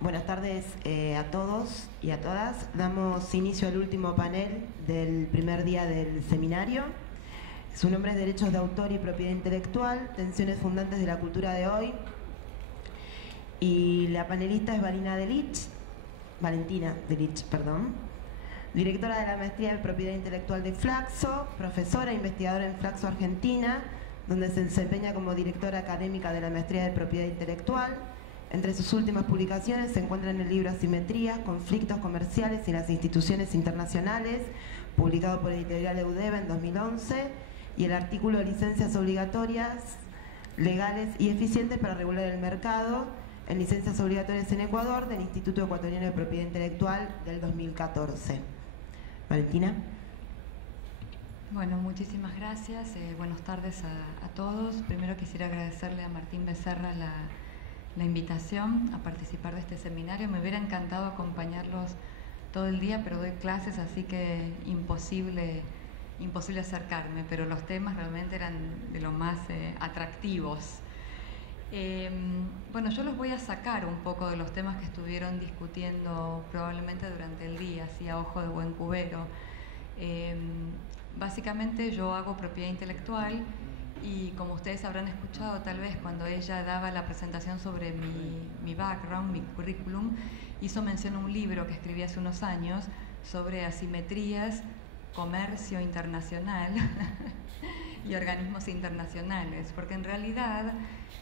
Buenas tardes a todos y a todas. Damos inicio al último panel del primer día del seminario. Su nombre es Derechos de Autor y Propiedad Intelectual, tensiones fundantes de la cultura de hoy. Y la panelista es Valentina Delich, directora de la Maestría en Propiedad Intelectual de Flaxo, profesora e investigadora en Flaxo Argentina, donde se desempeña como directora académica de la Maestría de Propiedad Intelectual. Entre sus últimas publicaciones se encuentran el libro Asimetrías, Conflictos Comerciales y las Instituciones Internacionales, publicado por Editorial Eudeva en 2011, y el artículo Licencias Obligatorias, Legales y Eficientes para Regular el Mercado en Licencias Obligatorias en Ecuador, del Instituto Ecuatoriano de Propiedad Intelectual del 2014. Valentina. Bueno, muchísimas gracias. Buenas tardes a todos. Primero quisiera agradecerle a Martín Becerra la invitación a participar de este seminario. Me hubiera encantado acompañarlos todo el día, pero doy clases, así que imposible acercarme, pero los temas realmente eran de lo más atractivos. Bueno, yo los voy a sacar un poco de los temas que estuvieron discutiendo probablemente durante el día, así a ojo de buen cubero. Básicamente yo hago propiedad intelectual y como ustedes habrán escuchado tal vez cuando ella daba la presentación sobre mi background, mi currículum, hizo mención a un libro que escribí hace unos años sobre asimetrías, comercio internacional y organismos internacionales, porque en realidad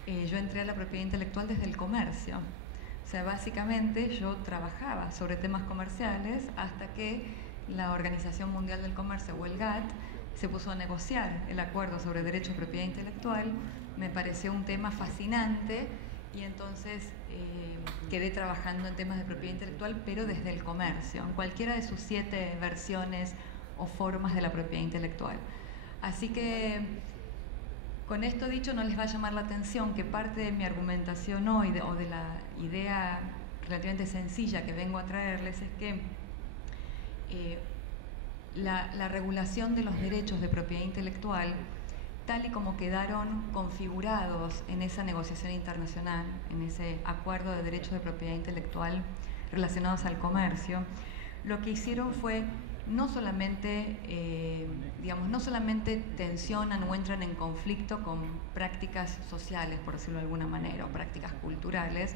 yo entré a la propiedad intelectual desde el comercio. O sea, básicamente yo trabajaba sobre temas comerciales hasta que la Organización Mundial del Comercio, o el GATT, se puso a negociar el acuerdo sobre derechos de propiedad intelectual. Me pareció un tema fascinante y entonces quedé trabajando en temas de propiedad intelectual, pero desde el comercio, en cualquiera de sus 7 versiones o formas de la propiedad intelectual. Así que, con esto dicho, no les va a llamar la atención que parte de mi argumentación hoy, o de la idea relativamente sencilla que vengo a traerles, es que la regulación de los derechos de propiedad intelectual, tal y como quedaron configurados en esa negociación internacional, en ese acuerdo de derechos de propiedad intelectual relacionados al comercio, lo que hicieron fue no solamente tensionan o entran en conflicto con prácticas sociales, por decirlo de alguna manera, o prácticas culturales,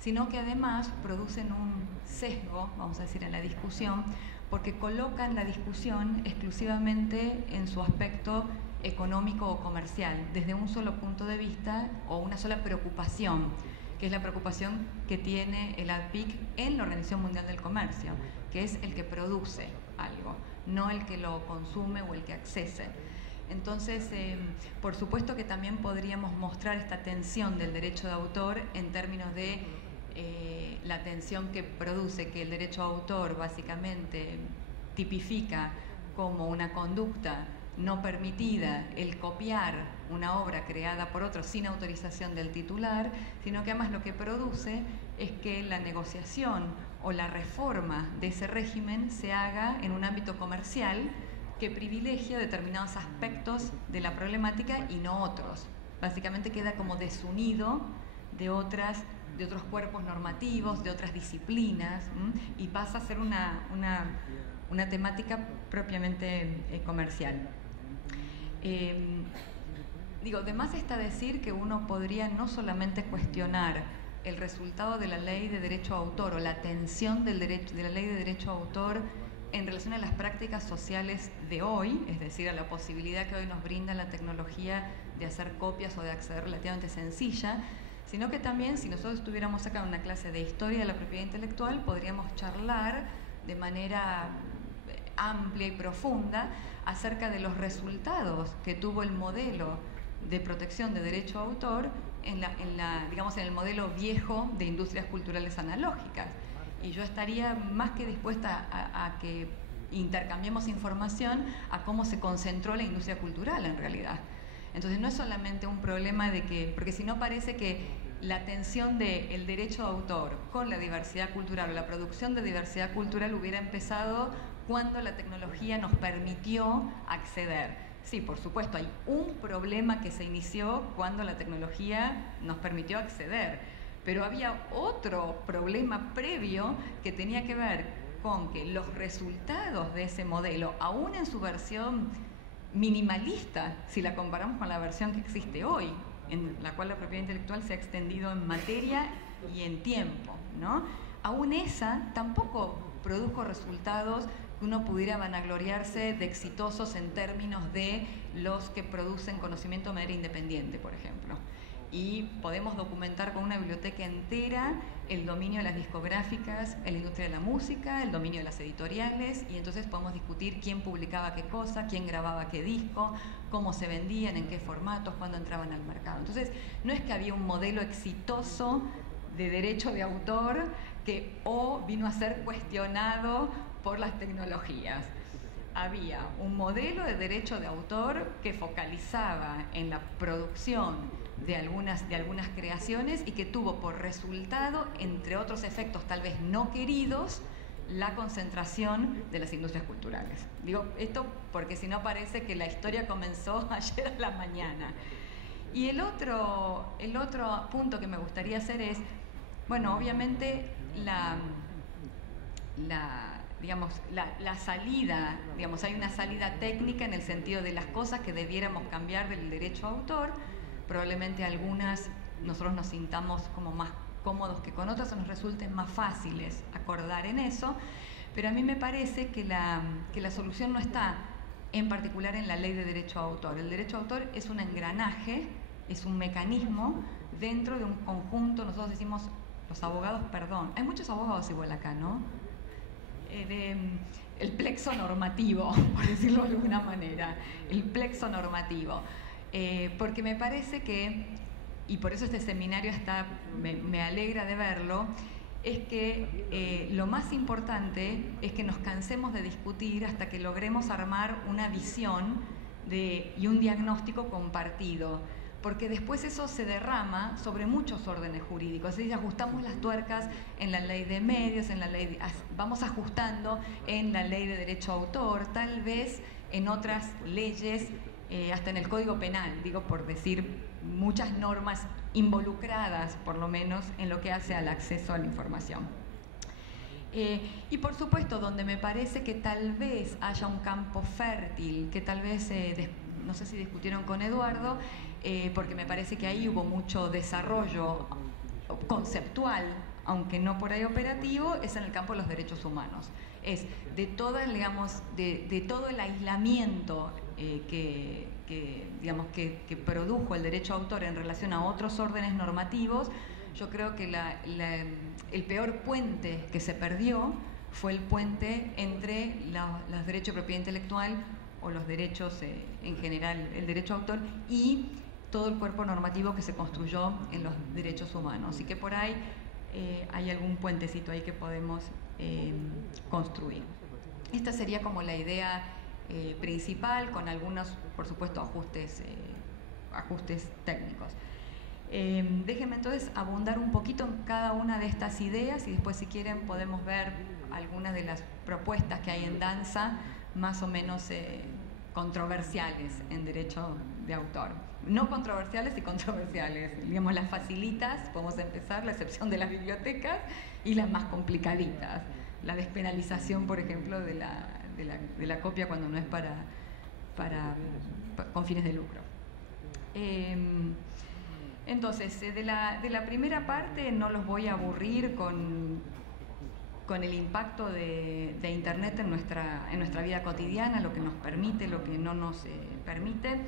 sino que además producen un sesgo, vamos a decir, en la discusión, porque colocan la discusión exclusivamente en su aspecto económico o comercial, desde un solo punto de vista o una sola preocupación, que es la preocupación que tiene el ADPIC en la Organización Mundial del Comercio, que es el que produce algo, no el que lo consume o el que accese. Entonces, por supuesto que también podríamos mostrar esta tensión del derecho de autor en términos de la tensión que produce que el derecho de autor básicamente tipifica como una conducta no permitida el copiar una obra creada por otro sin autorización del titular, sino que además lo que produce es que la negociación o la reforma de ese régimen se haga en un ámbito comercial que privilegia determinados aspectos de la problemática y no otros. Básicamente queda como desunido de otros cuerpos normativos, de otras disciplinas, y pasa a ser una temática propiamente comercial. De más está decir que uno podría no solamente cuestionar el resultado de la ley de derecho a autor o la tensión de la ley de derecho a autor en relación a las prácticas sociales de hoy, es decir, a la posibilidad que hoy nos brinda la tecnología de hacer copias o de acceder relativamente sencilla, sino que también, si nosotros estuviéramos acá en una clase de historia de la propiedad intelectual, podríamos charlar de manera amplia y profunda acerca de los resultados que tuvo el modelo de protección de derecho a autor en el modelo viejo de industrias culturales analógicas. Y yo estaría más que dispuesta a que intercambiemos información a cómo se concentró la industria cultural en realidad. Entonces no es solamente un problema porque si no parece que la tensión del derecho de autor con la diversidad cultural o la producción de diversidad cultural hubiera empezado cuando la tecnología nos permitió acceder. Sí, por supuesto, hay un problema que se inició cuando la tecnología nos permitió acceder, Pero había otro problema previo que tenía que ver con que los resultados de ese modelo, aún en su versión minimalista, si la comparamos con la versión que existe hoy, en la cual la propiedad intelectual se ha extendido en materia y en tiempo, ¿no? Aún esa tampoco produjo resultados que uno pudiera vanagloriarse de exitosos en términos de los que producen conocimiento de manera independiente, por ejemplo. Y podemos documentar con una biblioteca entera el dominio de las discográficas, en la industria de la música, el dominio de las editoriales, y entonces podemos discutir quién publicaba qué cosa, quién grababa qué disco, cómo se vendían, en qué formatos, cuándo entraban al mercado. Entonces, no es que había un modelo exitoso de derecho de autor que vino a ser cuestionado por las tecnologías. Había un modelo de derecho de autor que focalizaba en la producción de algunas creaciones y que tuvo por resultado, entre otros efectos tal vez no queridos, la concentración de las industrias culturales. Digo esto porque si no parece que la historia comenzó ayer a la mañana. Y el otro punto que me gustaría hacer es, bueno, obviamente la salida, digamos, hay una salida técnica en el sentido de las cosas que debiéramos cambiar del derecho a autor. Probablemente algunas nosotros nos sintamos como más cómodos que con otras, o nos resulten más fáciles acordar en eso, pero a mí me parece que la solución no está en particular en la ley de derecho a autor. El derecho a autor es un engranaje, es un mecanismo dentro de un conjunto, nosotros decimos, los abogados, perdón, hay muchos abogados igual acá, ¿no? El plexo normativo, por decirlo de alguna manera, el plexo normativo. Porque me parece que, y por eso este seminario me alegra de verlo, es que lo más importante es que nos cansemos de discutir hasta que logremos armar una visión y un diagnóstico compartido, porque después eso se derrama sobre muchos órdenes jurídicos. Es decir, ajustamos las tuercas en la ley de medios, vamos ajustando en la ley de derecho a autor, tal vez en otras leyes, hasta en el Código Penal, digo por decir muchas normas involucradas, por lo menos, en lo que hace al acceso a la información. Y por supuesto, donde me parece que tal vez haya un campo fértil, que tal vez, no sé si discutieron con Eduardo, porque me parece que ahí hubo mucho desarrollo conceptual, aunque no por ahí operativo, es en el campo de los derechos humanos. Es de todo el aislamiento que produjo el derecho a autor en relación a otros órdenes normativos. Yo creo que el peor puente que se perdió fue el puente entre los derechos de propiedad intelectual o los derechos en general, el derecho a autor, y todo el cuerpo normativo que se construyó en los derechos humanos. Y que por ahí hay algún puentecito ahí que podemos construir. Esta sería como la idea principal, con algunos, por supuesto, ajustes técnicos. Déjenme entonces abundar un poquito en cada una de estas ideas y después, si quieren, podemos ver algunas de las propuestas que hay en danza, más o menos controversiales en derecho de autor. No controversiales y controversiales, digamos, las facilitas, podemos empezar, la excepción de las bibliotecas, y las más complicaditas, la despenalización, por ejemplo, de la copia cuando no es con fines de lucro. Entonces, de la primera parte no los voy a aburrir con el impacto de Internet en nuestra vida cotidiana, lo que nos permite, lo que no nos permite.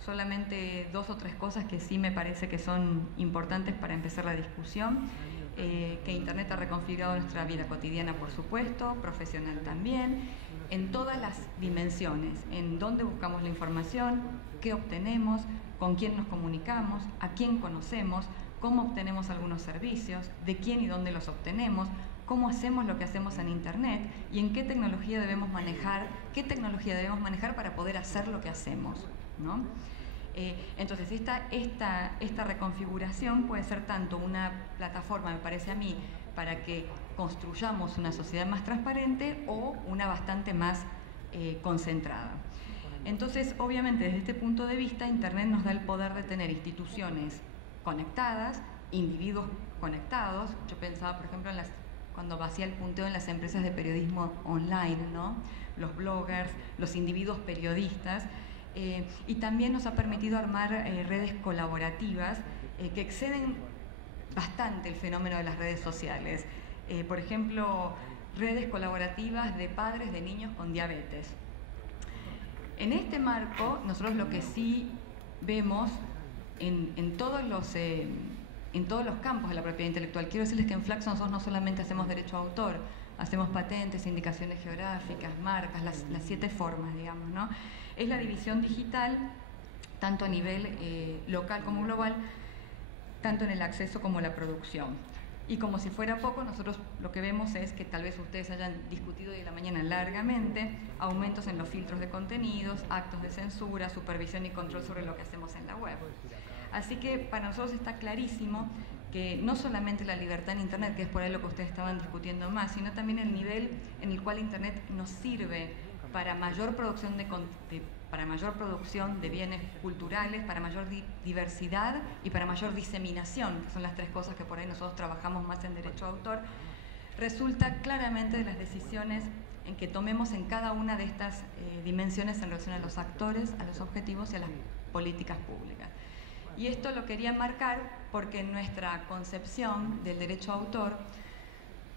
Solamente 2 o 3 cosas que sí me parece que son importantes para empezar la discusión. Que Internet ha reconfigurado nuestra vida cotidiana, por supuesto, profesional también, en todas las dimensiones, en dónde buscamos la información, qué obtenemos, con quién nos comunicamos, a quién conocemos, cómo obtenemos algunos servicios, de quién y dónde los obtenemos, cómo hacemos lo que hacemos en Internet y en qué tecnología debemos manejar, para poder hacer lo que hacemos, ¿no? Entonces, esta reconfiguración puede ser tanto una plataforma, me parece a mí, para que construyamos una sociedad más transparente, o una bastante más concentrada. Entonces, obviamente, desde este punto de vista, Internet nos da el poder de tener instituciones conectadas, individuos conectados. Yo pensaba, por ejemplo, cuando hacía el punteo en las empresas de periodismo online, ¿no? Los bloggers, los individuos periodistas, y también nos ha permitido armar redes colaborativas que exceden bastante el fenómeno de las redes sociales. Por ejemplo, redes colaborativas de padres de niños con diabetes. En este marco, nosotros lo que sí vemos en todos los campos de la propiedad intelectual, quiero decirles que en Flaxo nosotros no solamente hacemos derecho a autor, hacemos patentes, indicaciones geográficas, marcas, las 7 formas, digamos, ¿no? Es la división digital, tanto a nivel local como global, tanto en el acceso como la producción. Y como si fuera poco, nosotros lo que vemos es que tal vez ustedes hayan discutido hoy en la mañana largamente aumentos en los filtros de contenidos, actos de censura, supervisión y control sobre lo que hacemos en la web. Así que para nosotros está clarísimo que no solamente la libertad en Internet, que es por ahí lo que ustedes estaban discutiendo más, sino también el nivel en el cual Internet nos sirve para mayor producción de bienes culturales, para mayor diversidad y para mayor diseminación, que son las 3 cosas que por ahí nosotros trabajamos más en derecho a autor, resulta claramente de las decisiones en que tomemos en cada una de estas dimensiones en relación a los actores, a los objetivos y a las políticas públicas. Y esto lo quería marcar porque en nuestra concepción del derecho a autor,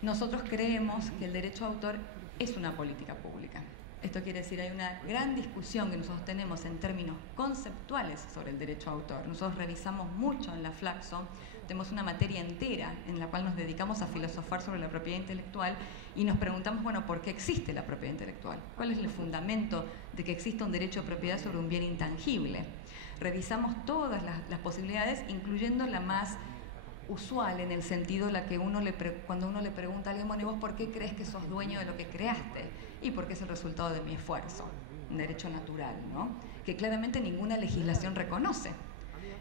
nosotros creemos que el derecho a autor es una política pública. Esto quiere decir, hay una gran discusión que nosotros tenemos en términos conceptuales sobre el derecho a autor. Nosotros revisamos mucho en la Flaxo, tenemos una materia entera en la cual nos dedicamos a filosofar sobre la propiedad intelectual y nos preguntamos, bueno, ¿por qué existe la propiedad intelectual? ¿Cuál es el fundamento de que exista un derecho de propiedad sobre un bien intangible? Revisamos todas las posibilidades, incluyendo la más usual, en el sentido la que cuando uno le pregunta a alguien, bueno, ¿y vos por qué crees que sos dueño de lo que creaste? Y porque es el resultado de mi esfuerzo, un derecho natural, ¿no? Que claramente ninguna legislación reconoce.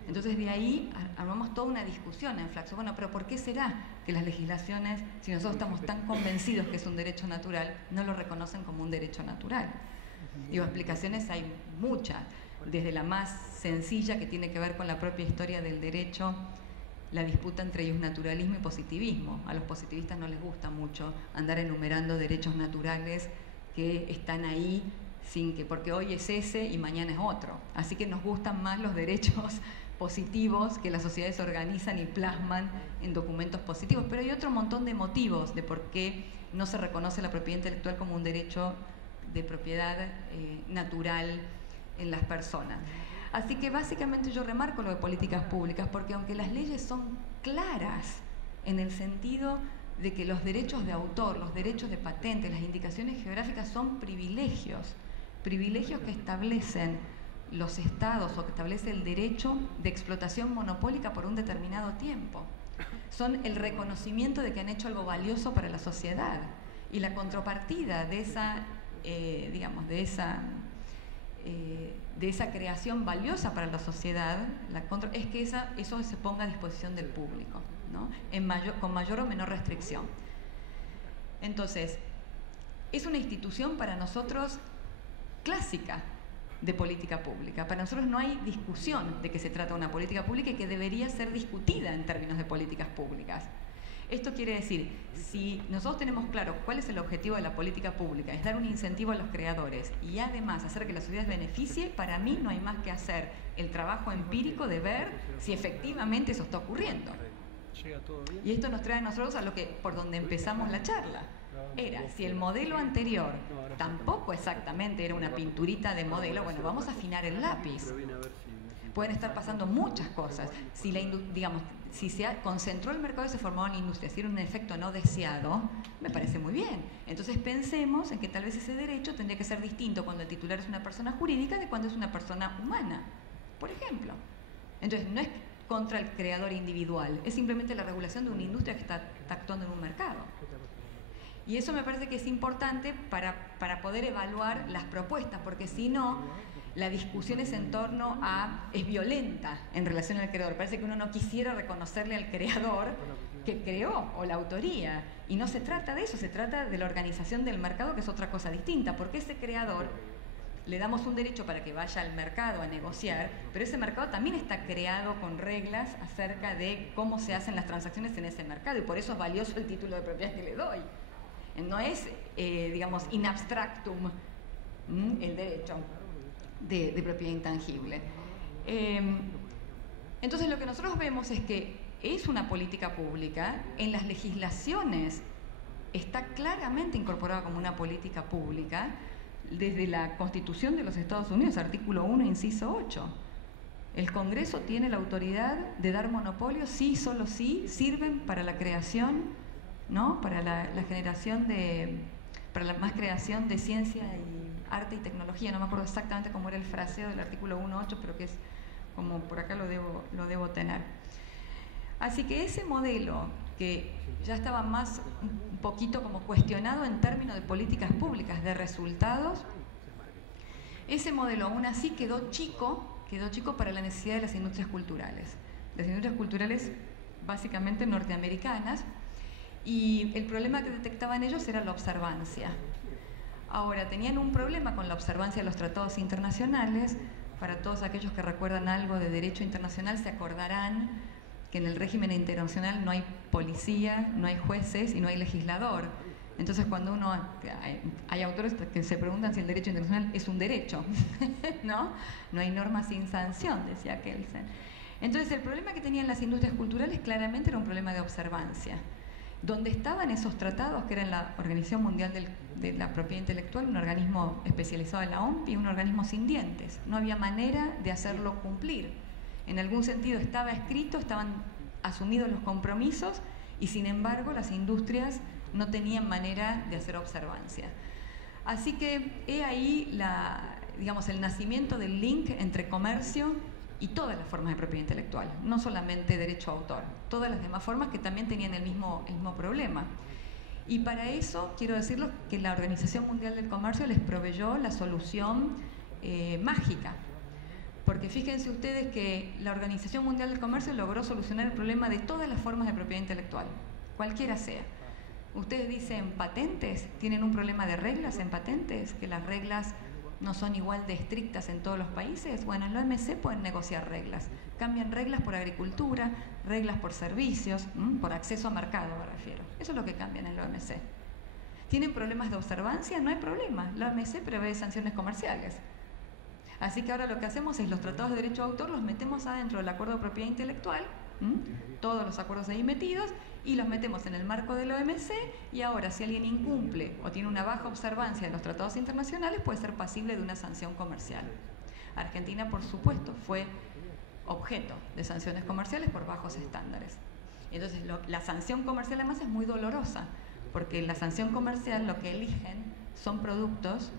Entonces de ahí armamos toda una discusión en Flaxo. Bueno, pero ¿por qué será que las legislaciones, si nosotros estamos tan convencidos que es un derecho natural, no lo reconocen como un derecho natural? Digo, explicaciones hay muchas, desde la más sencilla, que tiene que ver con la propia historia del derecho, la disputa entre naturalismo y positivismo. A los positivistas no les gusta mucho andar enumerando derechos naturales que están ahí porque hoy es ese y mañana es otro. Así que nos gustan más los derechos positivos que las sociedades organizan y plasman en documentos positivos. Pero hay otro montón de motivos de por qué no se reconoce la propiedad intelectual como un derecho de propiedad natural en las personas. Así que básicamente yo remarco lo de políticas públicas porque aunque las leyes son claras en el sentido de que los derechos de autor, los derechos de patente, las indicaciones geográficas son privilegios que establecen los estados o que establece el derecho de explotación monopólica por un determinado tiempo. Son el reconocimiento de que han hecho algo valioso para la sociedad y la contrapartida de esa, de esa creación valiosa para la sociedad, es que eso se ponga a disposición del público, ¿no? Con mayor o menor restricción. Entonces, es una institución para nosotros clásica de política pública. Para nosotros no hay discusión de que se trata de una política pública y que debería ser discutida en términos de políticas públicas. Esto quiere decir, si nosotros tenemos claro cuál es el objetivo de la política pública, es dar un incentivo a los creadores y además hacer que la sociedad se beneficie, para mí no hay más que hacer el trabajo empírico de ver si efectivamente eso está ocurriendo. Y esto nos trae a nosotros a por donde empezamos la charla. Era, si el modelo anterior tampoco exactamente era una pinturita de modelo, bueno, vamos a afinar el lápiz. Pueden estar pasando muchas cosas. Si se concentró el mercado y se formó una industria, si era un efecto no deseado, me parece muy bien. Entonces pensemos en que tal vez ese derecho tendría que ser distinto cuando el titular es una persona jurídica de cuando es una persona humana, por ejemplo. Entonces no es contra el creador individual, es simplemente la regulación de una industria que está actuando en un mercado. Y eso me parece que es importante para poder evaluar las propuestas, porque si no, la discusión es es violenta en relación al creador. Parece que uno no quisiera reconocerle al creador que creó o la autoría. Y no se trata de eso, se trata de la organización del mercado, que es otra cosa distinta, porque ese creador le damos un derecho para que vaya al mercado a negociar, pero ese mercado también está creado con reglas acerca de cómo se hacen las transacciones en ese mercado, y por eso es valioso el título de propiedad que le doy. No es, digamos, in abstractum el derecho de propiedad intangible. Entonces lo que nosotros vemos es que es una política pública, en las legislaciones está claramente incorporada como una política pública, desde la Constitución de los Estados Unidos, artículo 1, inciso 8. El Congreso tiene la autoridad de dar monopolios si, solo si, sirven para la creación, ¿no? Para la generación para la más creación de ciencia y arte y tecnología. No me acuerdo exactamente cómo era el fraseo del artículo 1.8, pero que es como por acá lo debo tener. Así que ese modelo, que ya estaba más un poquito como cuestionado en términos de políticas públicas, de resultados, ese modelo aún así quedó chico para la necesidad de las industrias culturales. Las industrias culturales básicamente norteamericanas, y el problema que detectaban ellos era la observancia. Ahora, tenían un problema con la observancia de los tratados internacionales. Para todos aquellos que recuerdan algo de derecho internacional se acordarán que en el régimen internacional no hay policía, no hay jueces y no hay legislador. Entonces cuando hay autores que se preguntan si el derecho internacional es un derecho, ¿no? No hay norma sin sanción, decía Kelsen. Entonces el problema que tenían las industrias culturales claramente era un problema de observancia. Donde estaban esos tratados, que eran la Organización Mundial de la Propiedad Intelectual, un organismo especializado en la OMP y un organismo sin dientes. No había manera de hacerlo cumplir. En algún sentido estaba escrito, estaban asumidos los compromisos, y sin embargo las industrias no tenían manera de hacer observancia. Así que he ahí digamos, el nacimiento del link entre comercio y todas las formas de propiedad intelectual, no solamente derecho a autor, todas las demás formas que también tenían el mismo problema. Y para eso quiero decirles que la Organización Mundial del Comercio les proveyó la solución mágica. Porque fíjense ustedes que la Organización Mundial del Comercio logró solucionar el problema de todas las formas de propiedad intelectual, cualquiera sea. Ustedes dicen patentes, tienen un problema de reglas en patentes, que las reglas no son igual de estrictas en todos los países. Bueno, en la OMC pueden negociar reglas. Cambian reglas por agricultura, reglas por servicios, por acceso a mercado me refiero. Eso es lo que cambian en la OMC. ¿Tienen problemas de observancia? No hay problema. La OMC prevé sanciones comerciales. Así que ahora lo que hacemos es los tratados de derecho de autor los metemos adentro del acuerdo de propiedad intelectual, todos los acuerdos ahí metidos, y los metemos en el marco de la OMC, y ahora si alguien incumple o tiene una baja observancia de los tratados internacionales puede ser pasible de una sanción comercial. Argentina, por supuesto, fue objeto de sanciones comerciales por bajos estándares. Entonces la sanción comercial además es muy dolorosa, porque en la sanción comercial lo que eligen son productos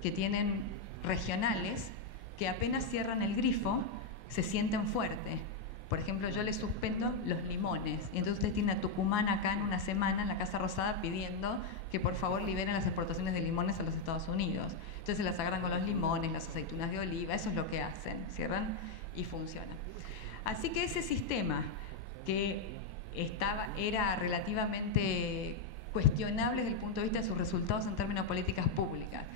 que tienen regionales, que apenas cierran el grifo se sienten fuertes. Por ejemplo, yo les suspendo los limones, y entonces usted tiene a Tucumán acá en una semana en la Casa Rosada pidiendo que por favor liberen las exportaciones de limones a los Estados Unidos. Entonces se las agarran con los limones, las aceitunas de oliva, eso es lo que hacen, cierran y funciona. Así que ese sistema que era relativamente cuestionable desde el punto de vista de sus resultados en términos de políticas públicas,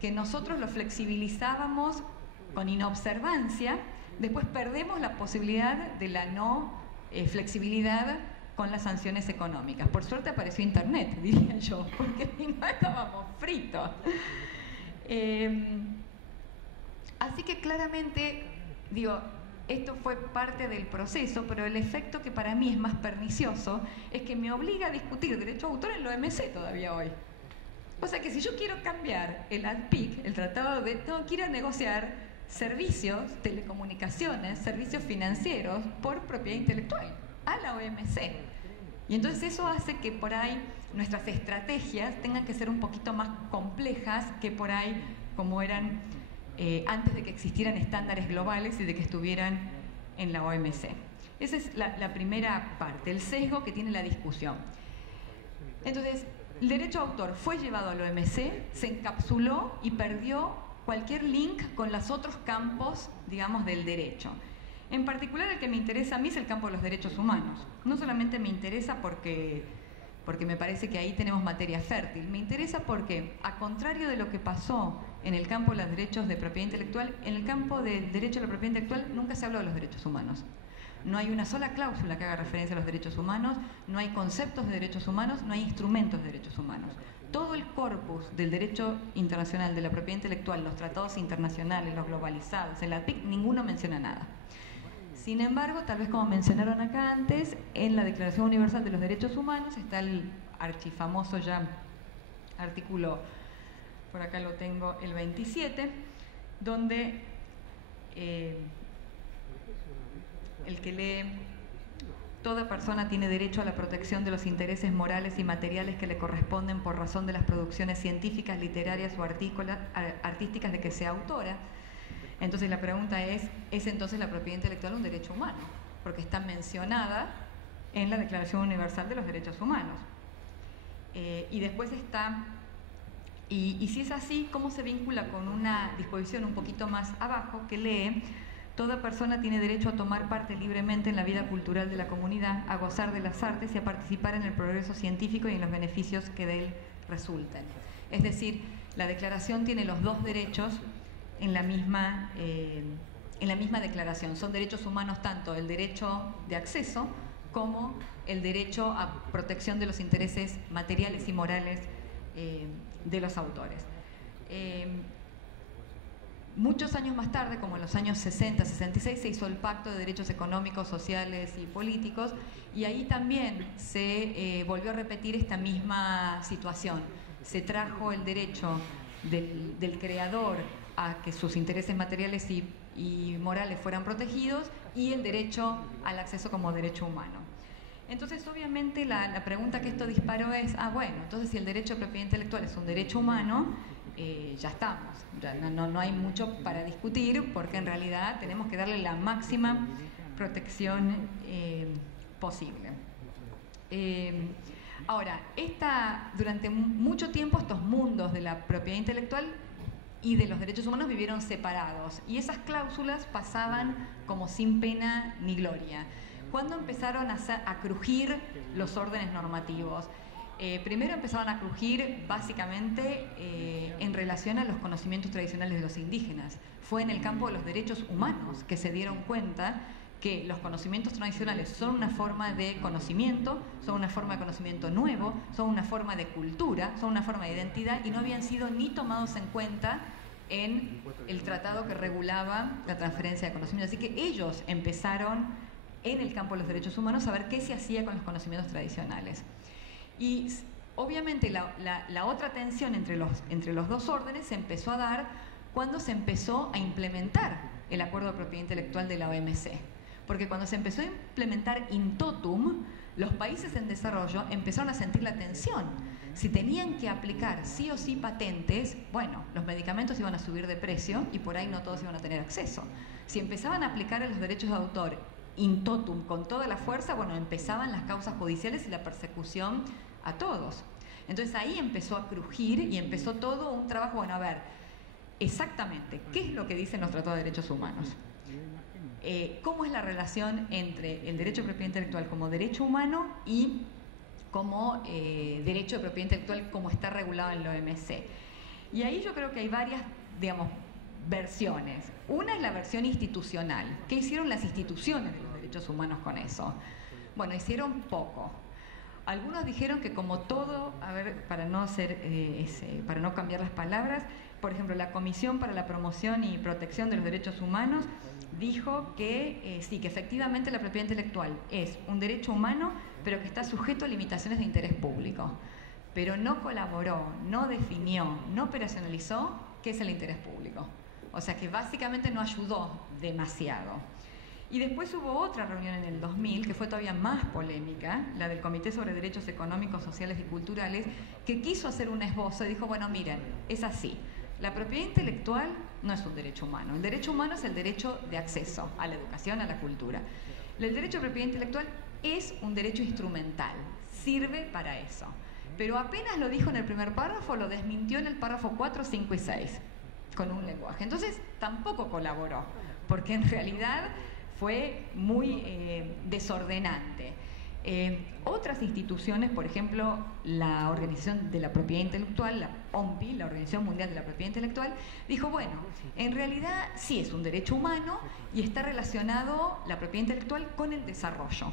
que nosotros lo flexibilizábamos con inobservancia, después perdemos la posibilidad de la no flexibilidad con las sanciones económicas. Por suerte apareció Internet, diría yo, porque si no estábamos fritos. Así que claramente, digo, esto fue parte del proceso, pero el efecto que para mí es más pernicioso es que me obliga a discutir derecho a autor en la OMC todavía hoy. O sea que si yo quiero cambiar el ADPIC, el tratado de... No, quiero negociar servicios, telecomunicaciones, servicios financieros por propiedad intelectual a la OMC. Y entonces eso hace que por ahí nuestras estrategias tengan que ser un poquito más complejas que por ahí como eran antes de que existieran estándares globales y de que estuvieran en la OMC. Esa es la primera parte, el sesgo que tiene la discusión. Entonces, el derecho a autor fue llevado a la OMC, se encapsuló y perdió cualquier link con los otros campos, digamos, del derecho. En particular, el que me interesa a mí es el campo de los derechos humanos. No solamente me interesa porque porque me parece que ahí tenemos materia fértil. Me interesa porque, a contrario de lo que pasó en el campo de los derechos de propiedad intelectual, en el campo del derecho a la propiedad intelectual nunca se habló de los derechos humanos. No hay una sola cláusula que haga referencia a los derechos humanos, no hay conceptos de derechos humanos, no hay instrumentos de derechos humanos. Todo el corpus del derecho internacional de la propiedad intelectual, los tratados internacionales, los globalizados, el ATIC, ninguno menciona nada. Sin embargo, tal vez como mencionaron acá antes, en la Declaración Universal de los Derechos Humanos está el archifamoso ya artículo, por acá lo tengo, el 27, donde el que lee: toda persona tiene derecho a la protección de los intereses morales y materiales que le corresponden por razón de las producciones científicas, literarias o artísticas de que sea autora. Entonces la pregunta ¿es entonces la propiedad intelectual un derecho humano? Porque está mencionada en la Declaración Universal de los Derechos Humanos. Y después está, y si es así, ¿cómo se vincula con una disposición un poquito más abajo que lee: toda persona tiene derecho a tomar parte libremente en la vida cultural de la comunidad, a gozar de las artes y a participar en el progreso científico y en los beneficios que de él resulten? Es decir, la declaración tiene los dos derechos en la misma declaración. Son derechos humanos tanto el derecho de acceso como el derecho a protección de los intereses materiales y morales de los autores. Muchos años más tarde, como en los años 60, 66, se hizo el Pacto de Derechos Económicos, Sociales y Políticos, y ahí también se volvió a repetir esta misma situación. Se trajo el derecho del creador a que sus intereses materiales y morales fueran protegidos, y el derecho al acceso como derecho humano. Entonces, obviamente, la pregunta que esto disparó es: bueno, entonces si el derecho de propiedad intelectual es un derecho humano, ya estamos, ya no hay mucho para discutir, porque en realidad tenemos que darle la máxima protección posible. Ahora, durante mucho tiempo estos mundos de la propiedad intelectual y de los derechos humanos vivieron separados, y esas cláusulas pasaban como sin pena ni gloria. ¿Cuándo empezaron a crujir los órdenes normativos? Primero empezaron a crujir básicamente en relación a los conocimientos tradicionales de los indígenas. Fue en el campo de los derechos humanos que se dieron cuenta que los conocimientos tradicionales son una forma de conocimiento, son una forma de conocimiento nuevo, son una forma de cultura, son una forma de identidad, y no habían sido ni tomados en cuenta en el tratado que regulaba la transferencia de conocimiento. Así que ellos empezaron en el campo de los derechos humanos a ver qué se hacía con los conocimientos tradicionales. Y obviamente la otra tensión entre los dos órdenes se empezó a dar cuando se empezó a implementar el Acuerdo de Propiedad Intelectual de la OMC. Porque cuando se empezó a implementar in totum, los países en desarrollo empezaron a sentir la tensión. Si tenían que aplicar sí o sí patentes, bueno, los medicamentos iban a subir de precio y por ahí no todos iban a tener acceso. Si empezaban a aplicar los derechos de autor in totum con toda la fuerza, bueno, empezaban las causas judiciales y la persecución a todos. Entonces ahí empezó a crujir y empezó todo un trabajo, bueno, a ver, exactamente, ¿qué es lo que dicen los tratados de derechos humanos? ¿Cómo es la relación entre el derecho de propiedad intelectual como derecho humano y como derecho de propiedad intelectual como está regulado en la OMC? Y ahí yo creo que hay varias, digamos, versiones. Una es la versión institucional. ¿Qué hicieron las instituciones de los derechos humanos con eso? Bueno, hicieron poco. Algunos dijeron que como todo, a ver, para no cambiar las palabras, por ejemplo, la Comisión para la Promoción y Protección de los Derechos Humanos dijo que sí, que efectivamente la propiedad intelectual es un derecho humano, pero que está sujeto a limitaciones de interés público. Pero no colaboró, no definió, no operacionalizó qué es el interés público. O sea que básicamente no ayudó demasiado. Y después hubo otra reunión en el 2000, que fue todavía más polémica, la del Comité sobre Derechos Económicos, Sociales y Culturales, que quiso hacer un esbozo y dijo, bueno, miren, es así. La propiedad intelectual no es un derecho humano. El derecho humano es el derecho de acceso a la educación, a la cultura. El derecho de propiedad intelectual es un derecho instrumental, sirve para eso. Pero apenas lo dijo en el primer párrafo, lo desmintió en el párrafo 4, 5 y 6, con un lenguaje. Entonces, tampoco colaboró, porque en realidad fue muy desordenante. Otras instituciones, por ejemplo, la Organización de la Propiedad Intelectual, la OMPI, la Organización Mundial de la Propiedad Intelectual, dijo, bueno, en realidad sí es un derecho humano y está relacionado la propiedad intelectual con el desarrollo.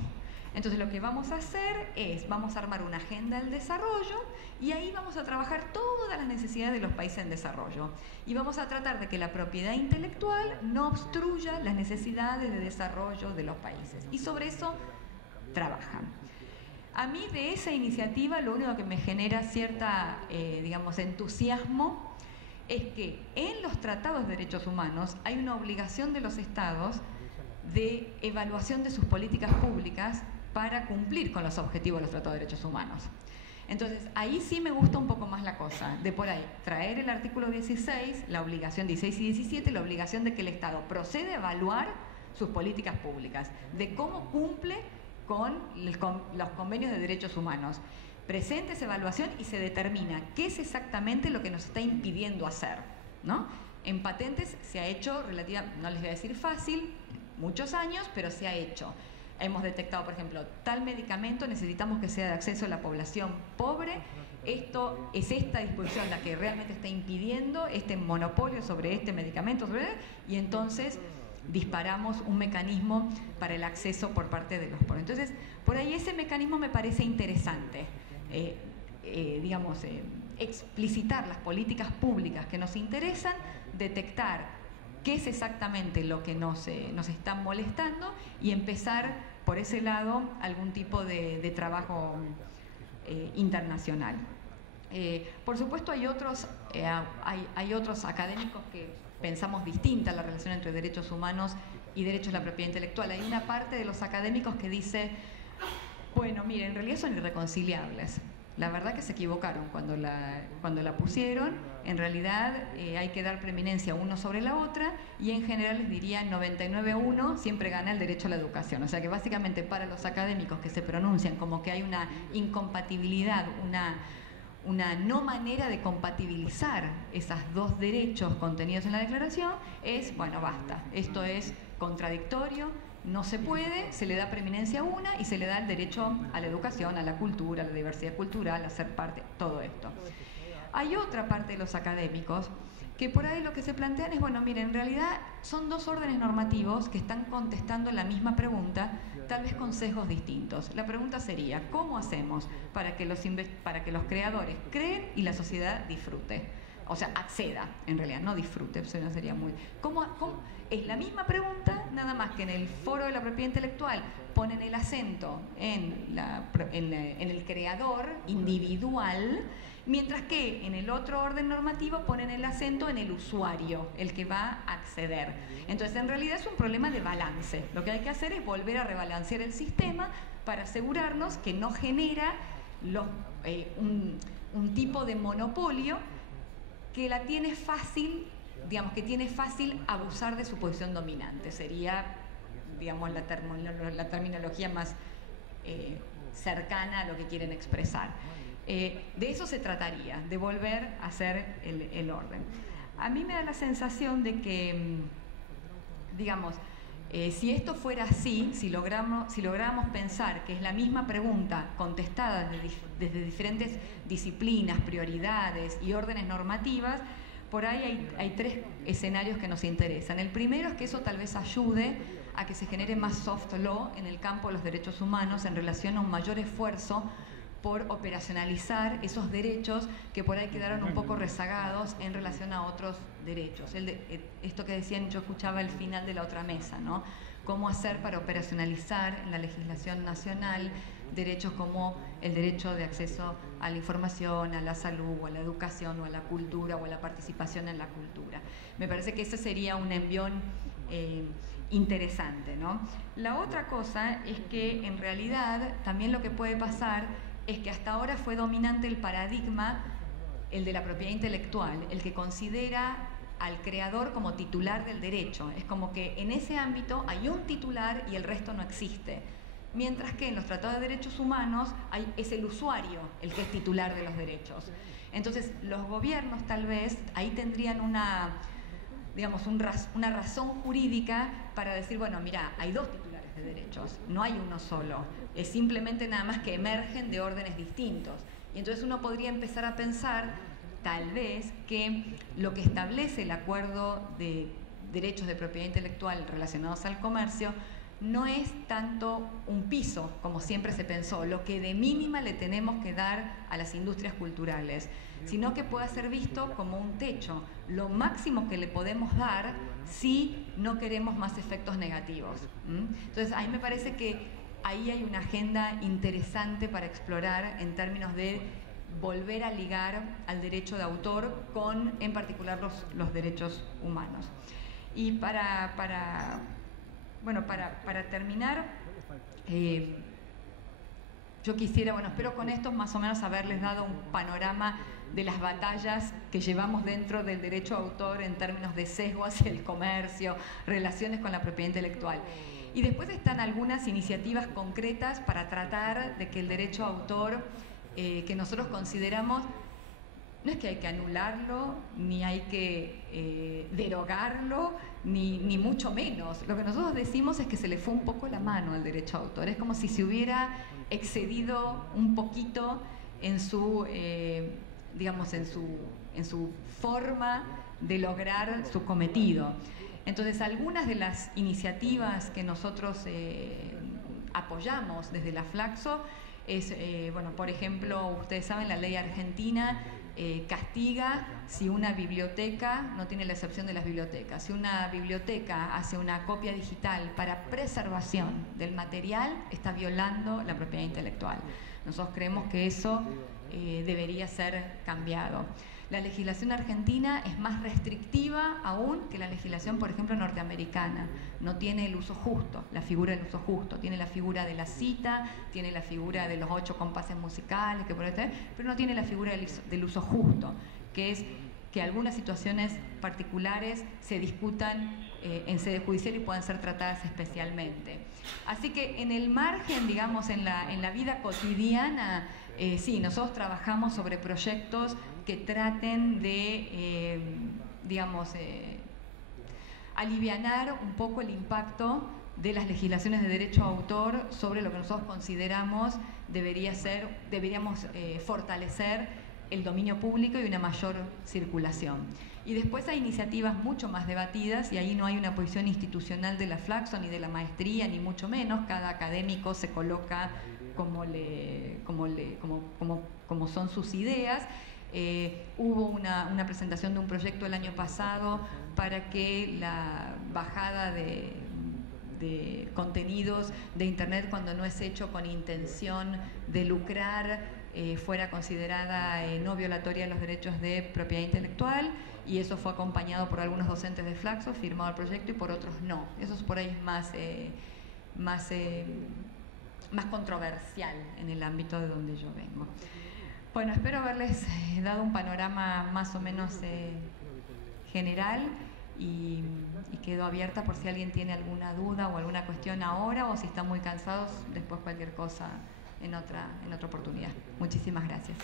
Entonces lo que vamos a hacer es, vamos a armar una agenda del desarrollo y ahí vamos a trabajar todas las necesidades de los países en desarrollo. Y vamos a tratar de que la propiedad intelectual no obstruya las necesidades de desarrollo de los países. Y sobre eso trabajan. A mí de esa iniciativa lo único que me genera cierta, digamos, entusiasmo es que en los tratados de derechos humanos hay una obligación de los estados de evaluación de sus políticas públicas para cumplir con los objetivos de los tratados de derechos humanos. Entonces, ahí sí me gusta un poco más la cosa, de por ahí traer el artículo 16, la obligación 16 y 17, la obligación de que el Estado procede a evaluar sus políticas públicas, de cómo cumple con los convenios de derechos humanos. Presenta esa evaluación y se determina qué es exactamente lo que nos está impidiendo hacer, ¿no? En patentes se ha hecho no les voy a decir fácil, muchos años, pero se ha hecho. Hemos detectado, por ejemplo, tal medicamento necesitamos que sea de acceso a la población pobre. Esto es esta disposición la que realmente está impidiendo este monopolio sobre este medicamento, y entonces disparamos un mecanismo para el acceso por parte de los pobres. Entonces, por ahí ese mecanismo me parece interesante, digamos, explicitar las políticas públicas que nos interesan, detectar qué es exactamente lo que nos está molestando y empezar por ese lado algún tipo de trabajo internacional. Por supuesto hay otros académicos que pensamos distinta la relación entre derechos humanos y derechos de la propiedad intelectual. Hay una parte de los académicos que dice, bueno, mire, en realidad son irreconciliables. La verdad que se equivocaron cuando la pusieron. En realidad hay que dar preeminencia uno sobre la otra y en general les diría 99-1 siempre gana el derecho a la educación. O sea que básicamente para los académicos que se pronuncian como que hay una incompatibilidad, una no manera de compatibilizar esos dos derechos contenidos en la declaración, es, bueno, basta, esto es contradictorio, no se puede, se le da preeminencia a una y se le da el derecho a la educación, a la cultura, a la diversidad cultural, a ser parte, todo esto. Hay otra parte de los académicos que por ahí lo que se plantean es, bueno, miren, en realidad son dos órdenes normativos que están contestando la misma pregunta, tal vez con sesgos distintos. La pregunta sería, ¿cómo hacemos para que los creadores creen y la sociedad disfrute? O sea, acceda, en realidad, no disfrute, eso no sería muy... ¿Cómo? Es la misma pregunta, nada más que en el foro de la propiedad intelectual ponen el acento en el creador individual, mientras que en el otro orden normativo ponen el acento en el usuario, el que va a acceder. Entonces, en realidad es un problema de balance. Lo que hay que hacer es volver a rebalancear el sistema para asegurarnos que no genera un tipo de monopolio que la tiene fácil, digamos, que tiene fácil abusar de su posición dominante. Sería, digamos, la terminología más cercana a lo que quieren expresar. De eso se trataría, de volver a hacer el orden. A mí me da la sensación de que, digamos, si esto fuera así, si logramos pensar que es la misma pregunta contestada desde diferentes disciplinas, prioridades y órdenes normativas, por ahí hay tres escenarios que nos interesan. El primero es que eso tal vez ayude a que se genere más soft law en el campo de los derechos humanos en relación a un mayor esfuerzo por operacionalizar esos derechos que por ahí quedaron un poco rezagados en relación a otros derechos. Esto que decían, yo escuchaba el final de la otra mesa, ¿no? Cómo hacer para operacionalizar en la legislación nacional derechos como el derecho de acceso a la información, a la salud, o a la educación, o a la cultura, o a la participación en la cultura. Me parece que ese sería un envión interesante, ¿no? La otra cosa es que en realidad también lo que puede pasar es que hasta ahora fue dominante el paradigma, el de la propiedad intelectual, el que considera al creador como titular del derecho. Es como que en ese ámbito hay un titular y el resto no existe. Mientras que en los tratados de derechos humanos es el usuario el que es titular de los derechos. Entonces, los gobiernos tal vez ahí tendrían una razón jurídica para decir, bueno, mira, hay dos titulares de derechos, no hay uno solo, es simplemente nada más que emergen de órdenes distintos. Y entonces uno podría empezar a pensar, tal vez, que lo que establece el acuerdo de derechos de propiedad intelectual relacionados al comercio no es tanto un piso, como siempre se pensó, lo que de mínima le tenemos que dar a las industrias culturales, sino que pueda ser visto como un techo, lo máximo que le podemos dar si no queremos más efectos negativos. Entonces, a mí me parece que ahí hay una agenda interesante para explorar en términos de volver a ligar al derecho de autor con, en particular, los derechos humanos. Y para terminar, yo quisiera, espero con esto más o menos haberles dado un panorama de las batallas que llevamos dentro del derecho de autor en términos de sesgo hacia el comercio, relaciones con la propiedad intelectual. Y después están algunas iniciativas concretas para tratar de que el derecho de autor, que nosotros consideramos, no es que hay que anularlo, ni hay que derogarlo, ni mucho menos. Lo que nosotros decimos es que se le fue un poco la mano al derecho de autor. Es como si se hubiera excedido un poquito en su, en su forma de lograr su cometido. Entonces, algunas de las iniciativas que nosotros apoyamos desde la Flaxo es, por ejemplo, ustedes saben, la ley argentina castiga si una biblioteca, no tiene la excepción de las bibliotecas, si una biblioteca hace una copia digital para preservación del material, está violando la propiedad intelectual. Nosotros creemos que eso debería ser cambiado. La legislación argentina es más restrictiva aún que la legislación, por ejemplo, norteamericana. No tiene el uso justo, la figura del uso justo. Tiene la figura de la cita, tiene la figura de los 8 compases musicales, que puede tener, pero no tiene la figura del uso justo, que es que algunas situaciones particulares se discutan en sede judicial y puedan ser tratadas especialmente. Así que en el margen, digamos, en la vida cotidiana, sí, nosotros trabajamos sobre proyectos que traten de, alivianar un poco el impacto de las legislaciones de derecho a autor sobre lo que nosotros consideramos deberíamos fortalecer el dominio público y una mayor circulación. Y después hay iniciativas mucho más debatidas y ahí no hay una posición institucional de la Flaxo ni de la maestría, ni mucho menos. Cada académico se coloca como son sus ideas. Hubo una presentación de un proyecto el año pasado para que la bajada de contenidos de Internet, cuando no es hecho con intención de lucrar, fuera considerada no violatoria de los derechos de propiedad intelectual, y eso fue acompañado por algunos docentes de Flaxo, firmado el proyecto, y por otros no. Eso es por ahí más controversial en el ámbito de donde yo vengo. Bueno, espero haberles dado un panorama más o menos general y quedo abierta por si alguien tiene alguna duda o alguna cuestión ahora, o si están muy cansados, después cualquier cosa en otra oportunidad. Muchísimas gracias.